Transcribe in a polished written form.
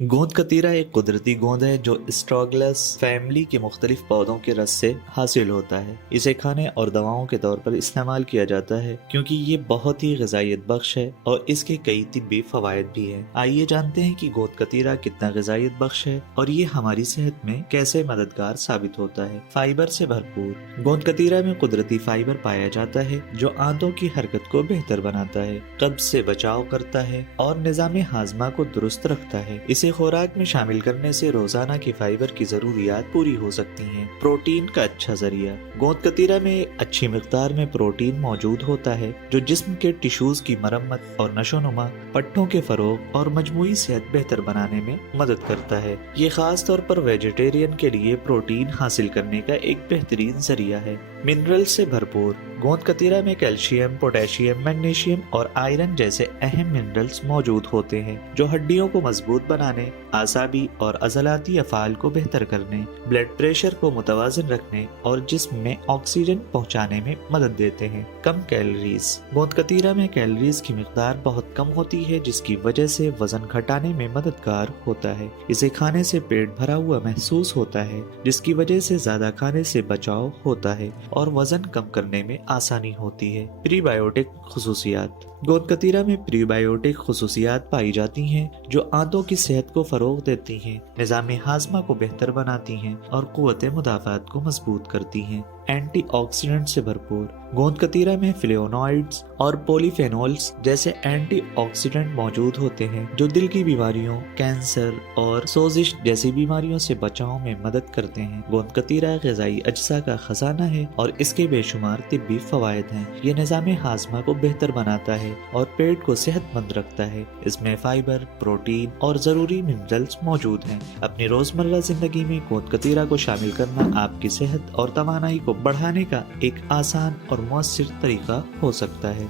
गोंद कतीरा एक कुदरती गोंद है जो एस्ट्रोगलस फैमिली के मुख्तलिफ पौधों के रस से हासिल होता है। इसे खाने और दवाओं के तौर पर इस्तेमाल किया जाता है क्योंकि ये बहुत ही ग़िज़ाइयत बख्श है और इसके कई तिब्बी फ़वाइद भी हैं। आइए जानते हैं कि गोंद कतीरा कितना ग़िज़ाइयत बख्श है और ये हमारी सेहत में कैसे मददगार साबित होता है। फाइबर से भरपूर गोंद कतीरा में कुदरती फाइबर पाया जाता है जो आंतों की हरकत को बेहतर बनाता है, कब्ज से बचाव करता है और निज़ाम हाजमा को दुरुस्त रखता है। इसे खुराक में शामिल करने से रोजाना की फाइबर की जरूरियात पूरी हो सकती हैं। प्रोटीन का अच्छा जरिया गोंद कतीरा में अच्छी मिकदार में प्रोटीन मौजूद होता है जो जिस्म के टिश्यूज की मरम्मत और नशोनुमा, पट्टों के फरोग और मजमूई सेहत बेहतर बनाने में मदद करता है। ये खास तौर पर वेजिटेरियन के लिए प्रोटीन हासिल करने का एक बेहतरीन जरिया है। मिनरल से भरपूर गोंद कतीरा में कैल्शियम, पोटेशियम, मैग्नीशियम और आयरन जैसे अहम मिनरल्स मौजूद होते हैं जो हड्डियों को मजबूत बनाने, आसाबी और अज़लाती अफ़ाल को बेहतर करने, ब्लड प्रेशर को मुतवाज़िन रखने और जिस्म में ऑक्सीजन पहुंचाने में मदद देते हैं। कम कैलोरीज गोंद कतीरा में कैलोरीज की मिकदार बहुत कम होती है जिसकी वजह से वजन घटाने में मददगार होता है। इसे खाने से पेट भरा हुआ महसूस होता है जिसकी वजह से ज्यादा खाने से बचाव होता है और वजन कम करने में आसानी होती है। प्रीबायोटिक खुसूसियात गोंद कतीरा में प्रीबायोटिक खुसूसियात पाई जाती हैं जो आंतों की सेहत को फरोग देती हैं, निज़ाम हाजमा को बेहतर बनाती हैं और क़ुव्वत मुदाफ़ात को मजबूत करती हैं। एंटीऑक्सीडेंट से भरपूर गोंद कतीरा में फ्लेवोनॉइड्स और पॉलीफेनोल्स जैसे एंटीऑक्सीडेंट मौजूद होते हैं जो दिल की बीमारियों, कैंसर और सोजिश जैसी बीमारियों से बचाव में मदद करते हैं। गोंद कतीरा ग़िज़ाई अज्जा का खजाना है और इसके बेशुमार तिब्बी फ़वाइद हैं। ये निज़ाम हाजमा को बेहतर बनाता है और पेट को सेहतमंद रखता है। इसमें फाइबर, प्रोटीन और ज़रूरी मिनरल्स मौजूद हैं। अपनी रोज़मर्रा ज़िंदगी में गोंद कतीरा को शामिल करना आपकी सेहत और तवानाई को बढ़ाने का एक आसान और मौसर तरीका हो सकता है।